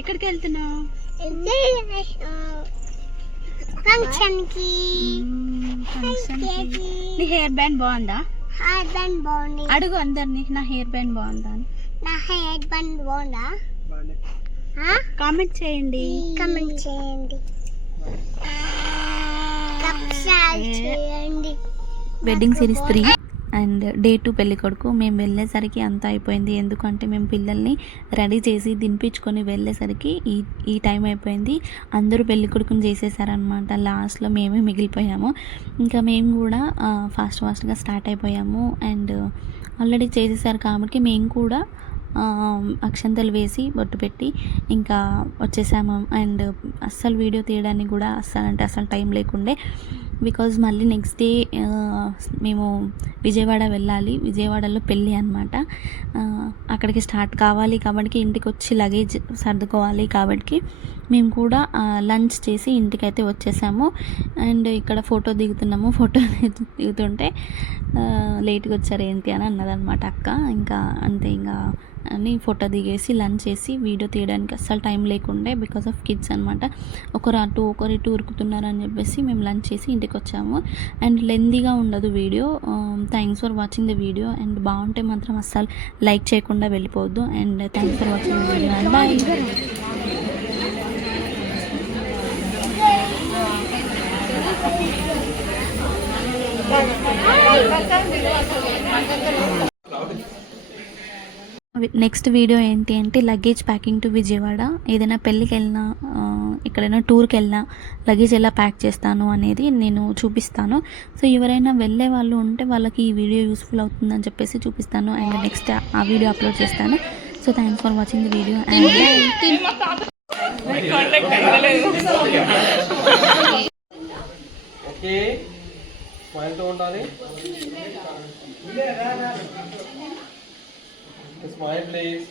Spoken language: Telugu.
ఎక్కడికి వెళ్తున్నావు? నీ హెయిర్ బ్యాండ్ బాగుందా? అడుగు అందరినీ, నా హెయిర్ బ్యాండ్ బాగుందా అని. కామెంట్ చేయండి. వెడ్డింగ్ సిరీస్ 3 అండ్ డే 2 పెళ్లి కొడుకు. మేము వెళ్ళేసరికి అంతా అయిపోయింది, ఎందుకంటే మేము పిల్లల్ని రెడీ చేసి దింపించుకొని వెళ్ళేసరికి ఈ టైం అయిపోయింది. అందరూ పెళ్లి కొడుకుని చేసేసారనమాట. లాస్ట్లో మేమే మిగిలిపోయాము. ఇంకా మేము కూడా ఫాస్ట్గా స్టార్ట్ అయిపోయాము. అండ్ ఆల్రెడీ చేసేసారు కాబట్టి మేము కూడా అక్షంతలు వేసి బొట్టు పెట్టి ఇంకా వచ్చేసాము. అండ్ అస్సలు వీడియో తీయడానికి కూడా అస్సలు టైం లేకుండే, బికాజ్ మళ్ళీ నెక్స్ట్ డే మేము విజయవాడ వెళ్ళాలి. విజయవాడలో పెళ్ళి అనమాట. అక్కడికి స్టార్ట్ కావాలి కాబట్టి ఇంటికి వచ్చి లగేజ్ సర్దుకోవాలి కాబట్టి మేము కూడా లంచ్ చేసి ఇంటికైతే వచ్చేసాము. అండ్ ఇక్కడ ఫోటో దిగుతుంటే లేట్గా వచ్చారు ఏంటి అని అన్నదన్నమాట అక్క. ఇంకా అంతే, ఇంకా అని ఫోటో దిగేసి లంచ్ చేసి వీడియో తీయడానికి అస్సలు టైం లేకుండే, బికాస్ ఆఫ్ కిడ్స్ అనమాట. ఒకరు ఇటు ఉరుకుతున్నారు అని చెప్పేసి మేము లంచ్ చేసి ఇంటికి వచ్చాము. అండ్ లెందీగా ఉండదు video. Thanks for watching the video. And బాగుంటే మాత్రం అస్సలు లైక్ చేయకుండా వెళ్ళిపోవద్దు. And thanks for watching the video and bye. Next video ఏంటి అంటే లగేజ్ ప్యాకింగ్ టు విజయవాడ. ఏదైనా పెళ్ళికి వెళ్ళినా, ఎక్కడైనా టూర్కి వెళ్ళినా లగేజ్ ఎలా ప్యాక్ చేస్తాను అనేది నేను చూపిస్తాను. సో ఎవరైనా వెళ్ళే వాళ్ళు ఉంటే వాళ్ళకి ఈ వీడియో యూస్ఫుల్ అవుతుందని చెప్పేసి చూపిస్తాను. అండ్ నెక్స్ట్ ఆ వీడియో అప్లోడ్ చేస్తాను. So thanks for watching the video and Smile please.